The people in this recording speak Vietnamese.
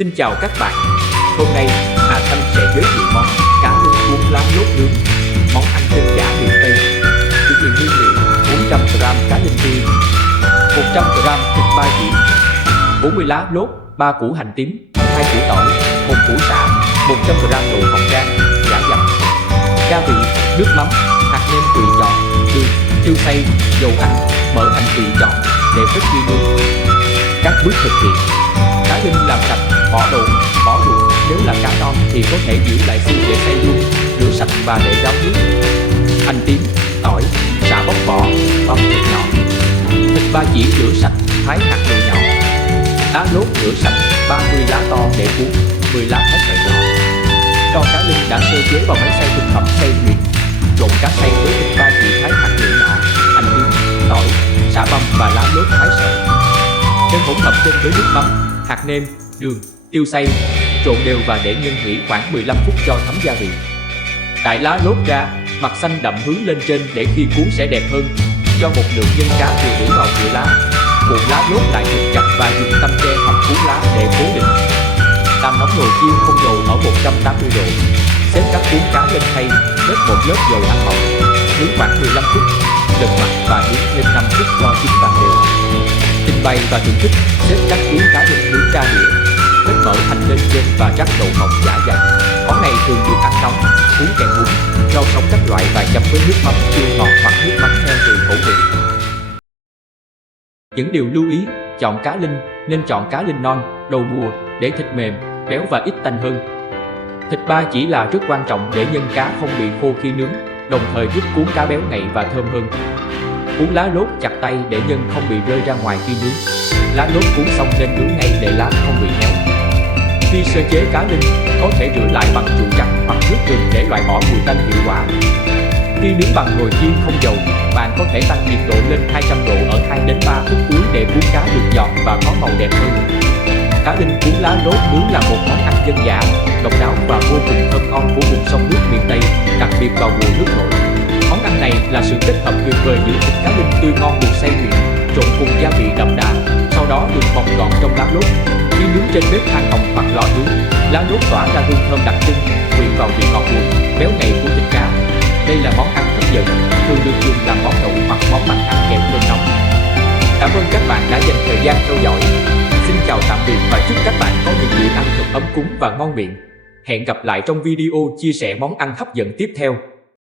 Xin chào các bạn. Hôm nay Hà Thanh sẽ giới thiệu món cá linh cuốn lá lốt nướng, món ăn dân dã miền Tây. Thực hiện nguyên liệu: 400g cá linh tươi, 100g thịt ba chỉ, 40 lá lốt, 3 củ hành tím, 2 củ tỏi, 1 củ sả, 100g đậu phộng rang, giả dặm. Gia vị: nước mắm, hạt nêm tùy chọn, đường, tiêu xay, dầu ăn, mỡ hành tùy chọn để rất khi nướng. Các bước thực hiện: cá linh làm sạch, bỏ đồ, bỏ ruột. Nếu là cá non thì có thể giữ lại xương để xay luôn, rửa sạch và để ráo nước. Hành tím, tỏi, sả bóc vỏ, băm thịt nhỏ. Thịt ba chỉ rửa sạch, thái hạt đồ nhỏ. Lá lốt rửa sạch, 30 lá to để cuốn, 10 lá thái sợi nhỏ. Cho cá linh đã sơ chế vào máy xay thực phẩm xay nhuyễn. Trộn cá xay với thịt ba chỉ thái hạt nhựa nhỏ, hành tím, tỏi, sả băm và lá lốt thái sợi. Đem hỗn hợp trên với nước mắm, hạt nêm, đường, tiêu xay, trộn đều và để nhân nhuyễn khoảng 15 phút cho thấm gia vị. Đãi lá lốt ra, mặt xanh đậm hướng lên trên để khi cuốn sẽ đẹp hơn. Cho một lượng nhân cá vừa đủ vào giữa lá. Cuộn lá lốt lại thật chặt và dùng tăm tre hoặc cuốn lá để cố định. Làm nóng nồi chiên không dầu ở 180 độ. Xếp các cuốn cá lên khay, đớt một lớp dầu ăn mỏng. Nướng khoảng 15 phút, lật mặt và nướng thêm 5 phút cho chín vàng đều. Trình bày và thưởng thức: xếp các cuốn cá linh nướng ra đĩa, vết mỡ hành lên trên và rắc đậu phộng giả dặn. Món này thường được ăn nóng, cuốn kèm bún, rau sống các loại và chấm với nước mắm chua ngọt hoặc nước mắm heo tùy khẩu vị. Những điều lưu ý: chọn cá linh nên chọn cá linh non, đầu mùa để thịt mềm, béo và ít tanh hơn. Thịt ba chỉ là rất quan trọng để nhân cá không bị khô khi nướng, đồng thời giúp cuốn cá béo ngậy và thơm hơn. Cuốn lá lốt chặt tay để nhân không bị rơi ra ngoài khi nướng. Lá lốt cuốn xong nên nướng ngay để lá không bị héo. Khi sơ chế cá linh, có thể rửa lại bằng chụ trắng hoặc nước gừng để loại bỏ mùi tanh hiệu quả. Khi nướng bằng nồi chiên không dầu, bạn có thể tăng nhiệt độ lên 200 độ ở 2 đến 3 phút cuối để cuốn cá được giòn và có màu đẹp hơn. Cá linh cuốn lá lốt nướng là một món ăn dân dã, độc đáo và vô cùng thơm ngon của vùng sông nước miền Tây, đặc biệt vào mùa nước nổi. Món ăn này là sự kết hợp tuyệt vời giữa thịt cá linh tươi ngon được xay nhuyễn, trộn cùng gia vị đậm đà, sau đó được bọc gọn trong lá lốt. Khi nướng trên bếp than hồng hoặc lò nướng, lá lốt tỏa ra hương thơm đặc trưng, quyện vào vị ngọt bùi, béo ngậy của thịt cá. Đây là món ăn hấp dẫn, thường được dùng làm món đậu hoặc món mặn ăn kèm cơm nóng. Cảm ơn các bạn đã dành thời gian theo dõi. Xin chào tạm biệt và chúc các bạn có những bữa ăn thật ấm cúng và ngon miệng. Hẹn gặp lại trong video chia sẻ món ăn hấp dẫn tiếp theo.